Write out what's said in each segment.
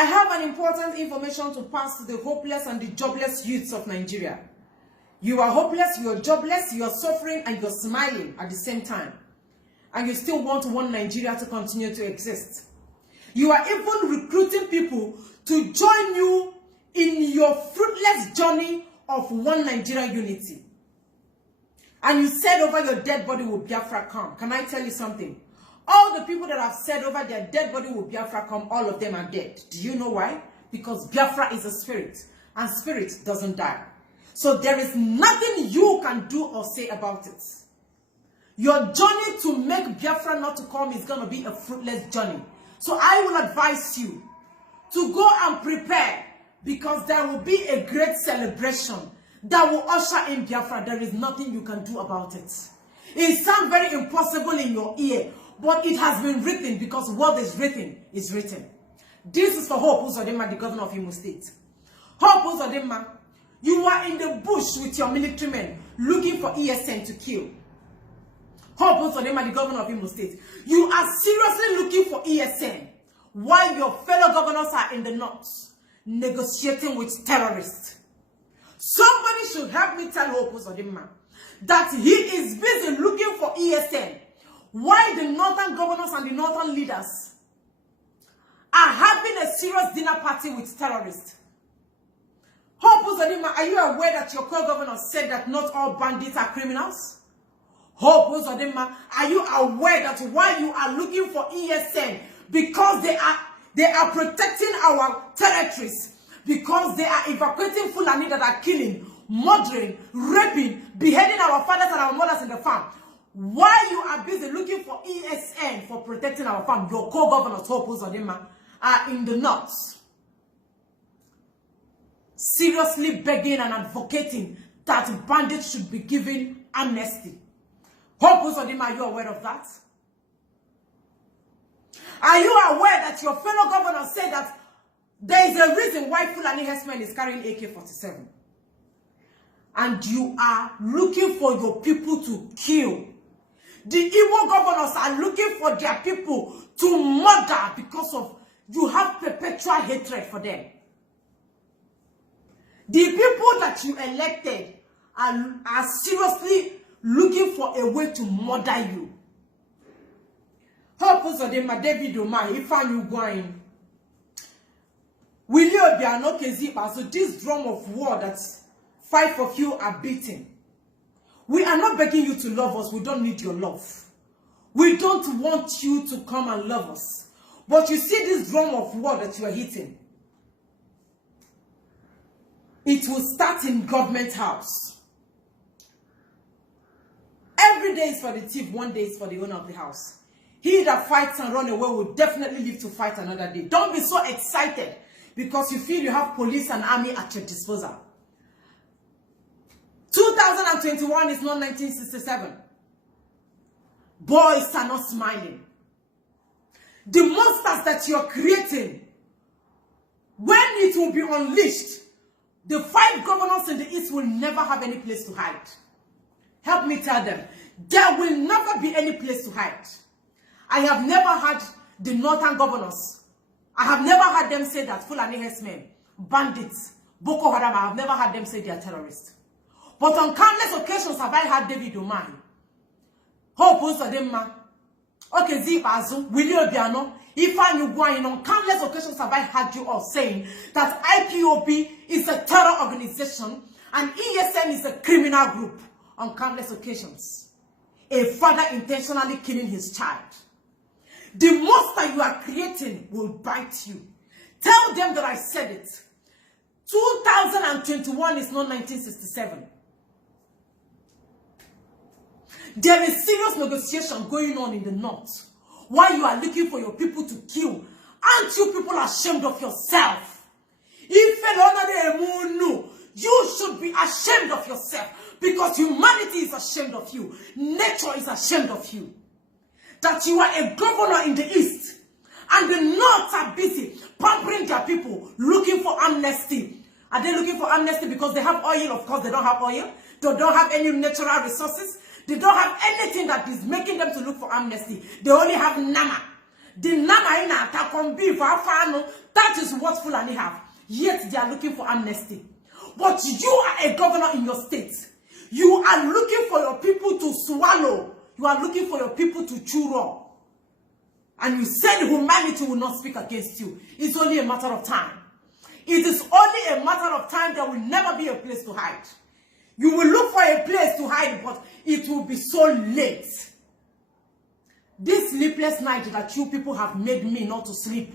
I have an important information to pass to the hopeless and the jobless youths of Nigeria. You are hopeless, you are jobless, you are suffering, and you are smiling at the same time. And you still want one Nigeria to continue to exist. You are even recruiting people to join you in your fruitless journey of one Nigeria unity. And you said over your dead body will Biafra come. Can I tell you something? All the people that have said over their dead body will Biafra come, all of them are dead. Do you know why? Because Biafra is a spirit, and spirit doesn't die. So there is nothing you can do or say about it. Your journey to make Biafra not to come is going to be a fruitless journey. So I will advise you to go and prepare, because there will be a great celebration that will usher in Biafra. There is nothing you can do about it. It sounds very impossible in your ear, but it has been written, because what is written is written. This is for Hope Uzodinma, the governor of Imo State. Hope Uzodinma, you are in the bush with your military men looking for ESN to kill. Hope Uzodinma, the governor of Imo State, you are seriously looking for ESN while your fellow governors are in the north negotiating with terrorists. Somebody should help me tell Hope Uzodinma that he is busy looking for ESN while the northern governors and the northern leaders are having a serious dinner party with terrorists. Hope Uzodinma, are you aware that your co-governor said that not all bandits are criminals? Hope Uzodinma, are you aware that while you are looking for ESN, because they are protecting our territories, because they are evacuating Fulani that are killing, murdering, raping, beheading our fathers and our mothers in the farm, while you are busy looking for ESN for protecting our farm, your co-governors, Hope Uzodinma, are in the north seriously begging and advocating that bandits should be given amnesty. Hope Uzodinma, are you aware of that? Are you aware that your fellow governor said that there is a reason why Fulani herdsmen is carrying AK-47? And you are looking for your people to kill. The Igbo governors are looking for their people to murder because of you have perpetual hatred for them. The people that you elected are seriously looking for a way to murder you. Hope Uzodinma, David Omai, Ifeanyi Ugwuanyi, Willie Obiano Kezipa, so this drum of war that 5 of you are beating. We are not begging you to love us. We don't need your love. We don't want you to come and love us. But you see this drum of war that you are hitting. It will start in government house. Every day is for the thief, one day is for the owner of the house. He that fights and runs away will definitely live to fight another day. Don't be so excited because you feel you have police and army at your disposal. 2021 is not 1967. Boys are not smiling. The monsters that you're creating, when it will be unleashed, the 5 governors in the east will never have any place to hide. Help me tell them, there will never be any place to hide. I have never had the northern governors, I have never had them say that Fulani herdsmen, bandits, Boko Haram, I have never had them say they are terrorists. But on countless occasions have I had David Omai, Hope Uzodinma, Okezipazu, Willie Obiano, Ifeanyi Ugwuanyi. On countless occasions have I heard you all saying that IPOB is a terror organization and ESN is a criminal group. On countless occasions, a father intentionally killing his child. The monster you are creating will bite you. Tell them that I said it. 2021 is not 1967. There is serious negotiation going on in the north. While you are looking for your people to kill, aren't you people ashamed of yourself? You should be ashamed of yourself because humanity is ashamed of you. Nature is ashamed of you. That you are a governor in the east and the north are busy pampering their people looking for amnesty. Are they looking for amnesty because they have oil? Of course they don't have oil. They don't have any natural resources. They don't have anything that is making them to look for amnesty. They only have nama. The nama in Atakombi for Afano, that is what what Fulani have, yet they are looking for amnesty. But you are a governor in your state. You are looking for your people to swallow. You are looking for your people to chew raw. And you said humanity will not speak against you. It's only a matter of time. It is only a matter of time. There will never be a place to hide. You will look for a place to hide, but it will be so late. This sleepless night that you people have made me not to sleep.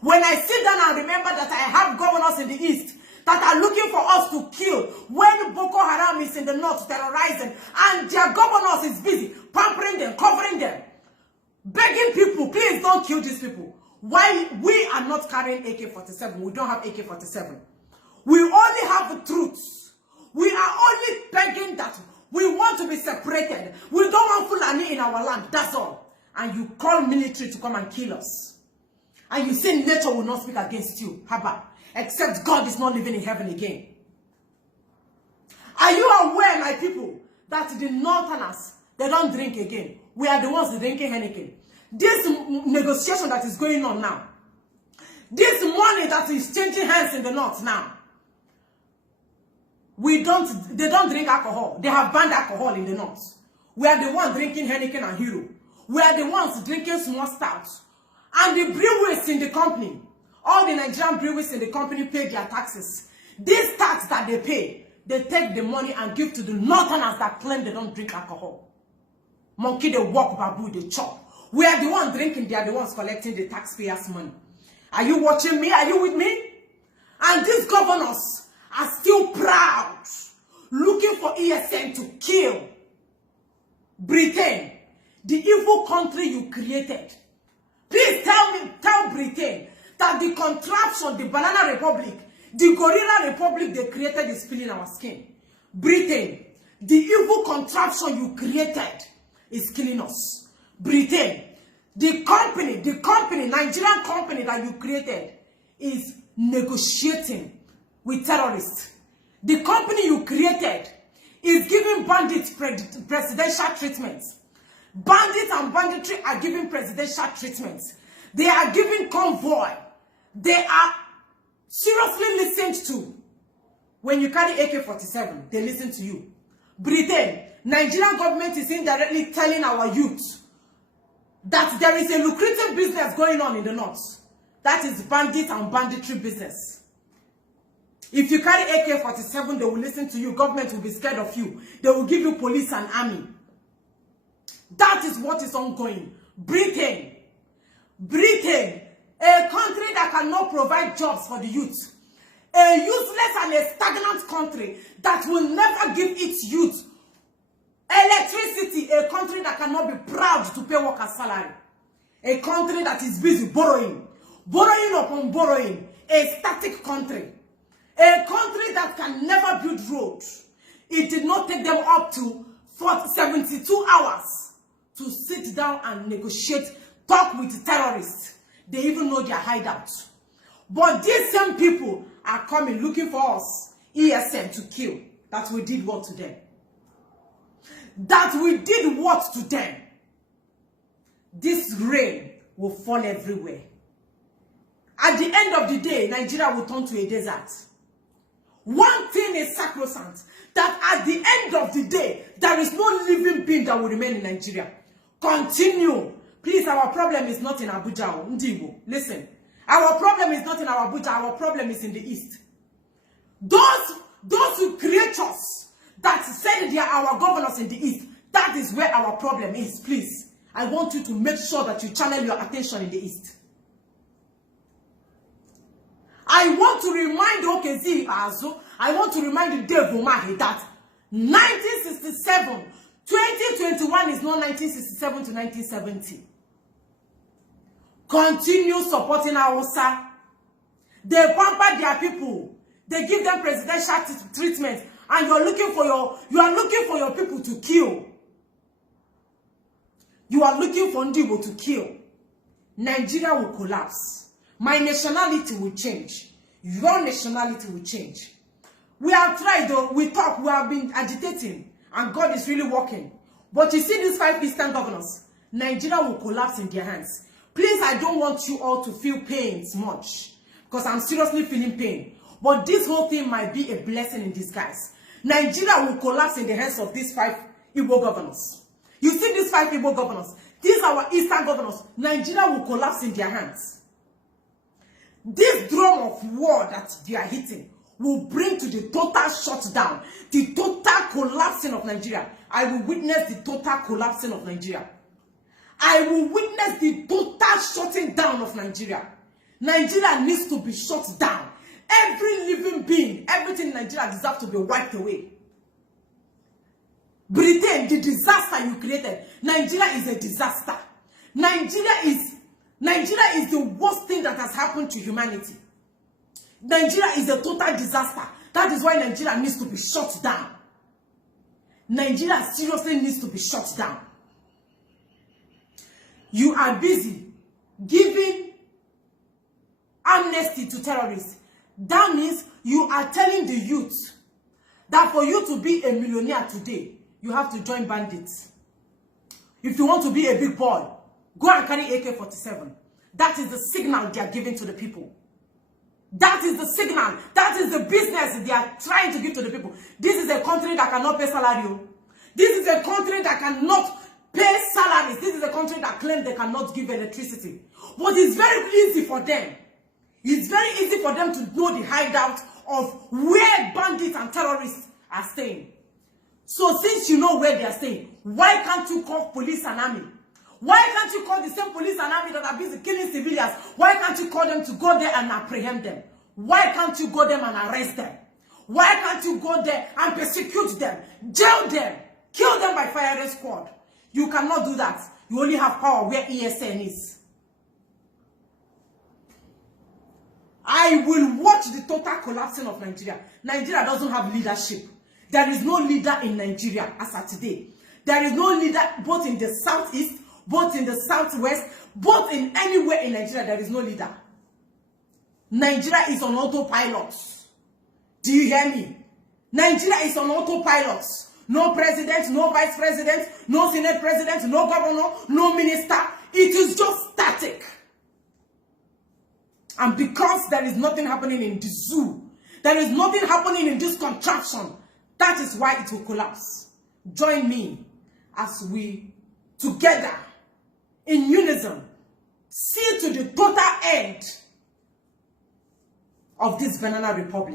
When I sit down and remember that I have governors in the east that are looking for us to kill, when Boko Haram is in the north terrorizing, and their governors is busy pampering them, covering them, begging people, please don't kill these people. Why we are not carrying AK-47? We don't have AK-47. We only have the truth. We are only begging that we want to be separated. We don't want Fulani in our land. That's all. And you call military to come and kill us. And you say nature will not speak against you. Haba. Except God is not living in heaven again. Are you aware, my people, that the northerners, they don't drink again? We are the ones drinking Heineken. This negotiation that is going on now, this money that is changing hands in the north now, they don't drink alcohol. They have banned alcohol in the north. We are the ones drinking Heineken and Hero. We are the ones drinking small stouts. And the breweries in the company, all the Nigerian breweries in the company pay their taxes. This tax that they pay, they take the money and give to the northerners that claim they don't drink alcohol. Monkey, they walk, babu, they chop. We are the ones drinking, they are the ones collecting the taxpayers' money. Are you watching me? Are you with me? And these governors are still proud, looking for ESN to kill Britain, the evil country you created. Please tell Britain that the contraption, the Banana Republic, the Gorilla Republic they created is feeling our skin. Britain, the evil contraption you created is killing us. Britain, the company, Nigerian company that you created is negotiating with terrorists. The company you created is giving bandits presidential treatments. Bandits and banditry are giving presidential treatments. They are giving convoy. They are seriously listened to. When you carry AK-47, they listen to you. Britain, Nigerian government is indirectly telling our youth that there is a lucrative business going on in the north. That is bandit and banditry business. If you carry AK-47, they will listen to you. Government will be scared of you. They will give you police and army. That is what is ongoing. Britain, a country that cannot provide jobs for the youth. A useless and a stagnant country that will never give its youth electricity. A country that cannot be proud to pay workers' salary. A country that is busy borrowing upon borrowing. A static country. A country that can never build roads. It did not take them up to 72 hours to sit down and negotiate, talk with terrorists. They even know their hideout. But these same people are coming looking for us, ESN, to kill. That we did what to them? That we did what to them? This rain will fall everywhere. At the end of the day, Nigeria will turn to a desert. One thing is sacrosanct, that at the end of the day, there is no living being that will remain in Nigeria. Continue. Please, our problem is not in Abuja. Igbo. Listen. Our problem is not in Abuja. Our problem is in the east. Those creatures that said they are our governors in the east, that is where our problem is. Please, I want you to make sure that you channel your attention in the east. I want to remind Okezi Azo, I want to remind the devil Mahi that 1967, 2021 is not 1967 to 1970. Continue supporting Hausa. They pamper their people. They give them presidential treatment, and you are looking for your people to kill. You are looking for Ndibo to kill. Nigeria will collapse. My nationality will change. Your nationality will change. We have tried though. We talk. We have been agitating, and God is really working. But you see these 5 Eastern governors, Nigeria will collapse in their hands. Please, I don't want you all to feel pains much. because I'm seriously feeling pain. But this whole thing might be a blessing in disguise. Nigeria will collapse in the hands of these 5 Igbo governors. You see these 5 Igbo governors, these are our eastern governors. Nigeria will collapse in their hands. This drum of war that they are hitting will bring to the total shutdown, the total collapsing of Nigeria. I will witness the total collapsing of Nigeria. I will witness the total shutting down of Nigeria. Nigeria needs to be shut down. Every living being, everything in Nigeria deserves to be wiped away. Britain, the disaster you created. Nigeria is a disaster. Nigeria is the worst thing that has happened to humanity. Nigeria is a total disaster. That is why Nigeria needs to be shut down. Nigeria seriously needs to be shut down. You are busy giving amnesty to terrorists. That means you are telling the youth that for you to be a millionaire today, you have to join bandits. If you want to be a big boy, go and carry AK-47. That is the signal they are giving to the people. That is the signal. That is the business they are trying to give to the people. This is a country that cannot pay salary. This is a country that cannot pay salaries. This is a country that claims they cannot give electricity. But it's very easy for them. It's very easy for them to know the hideout of where bandits and terrorists are staying. So since you know where they are staying, why can't you call police and army? Why can't you call the same police and army that are busy killing civilians? Why can't you call them to go there and apprehend them? Why can't you go there and arrest them? Why can't you go there and persecute them, jail them, kill them by firing squad? You cannot do that. You only have power where ESN is. I will watch the total collapsing of Nigeria. Nigeria doesn't have leadership. There is no leader in Nigeria as of today. There is no leader both in the southeast, both in the southwest, both in anywhere in Nigeria. There is no leader. Nigeria is on autopilot. Do you hear me? Nigeria is on autopilot. No president, no vice president, no senate president, no governor, no minister. It is just static. And because there is nothing happening in the zoo, there is nothing happening in this contraption, that is why it will collapse. Join me as we together in unison see to the total end of this banana republic.